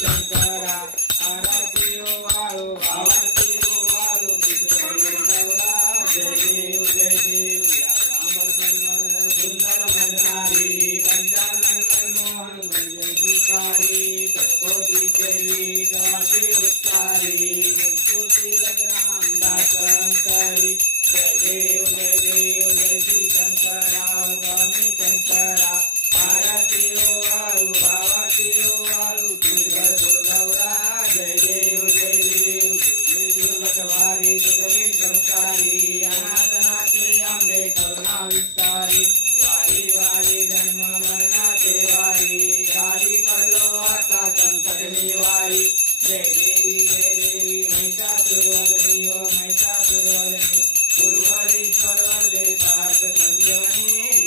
शंकरा आरती वाळू भावाची वाळू गौरा जय देव जय देव या राम सुंदर भजनारी पंचानन मोहन भजन सुकारी कटकोटी देवी जवाची उच्चारी जगतुती रामदास अंतरी जय देव जय देव जय श्री शंकरा स्वामी शंकरा आरती वाळू भावाची वाळू गौरा जय देव जय देव दुर्गतवारी दुर्गे संकारी अनाथनाथे आंबे करुणा विस्तारी वारी वारी जन्म मरणाचे वारी हरी पडलो आता संकट निवारी जय देवी महिषासुरवदनी हो महिषासुरवदनी पूर्वरीश्वर वरदे सार्थ संजीवनी